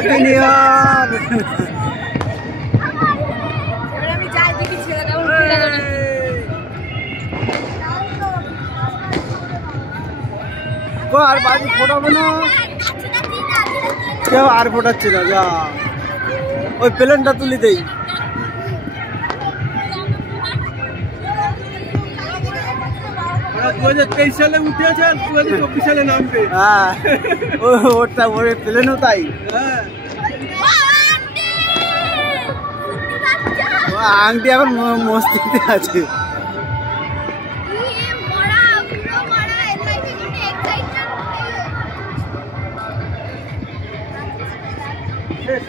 Happy new year. আমি যাই দেখি ছেলেটা আর বাড়ি ফোটাবো না কেউ, আর ফোটাচ্ছে না, যা ওই প্লেনটা তুলি দেই। 2023 সালে উঠেছে, 2024 সালে নামবে। হ্যাঁ ওটা ওর প্লেনও তাই। হ্যাঁ আংটি এখন মস্তিতে আছে। শেষ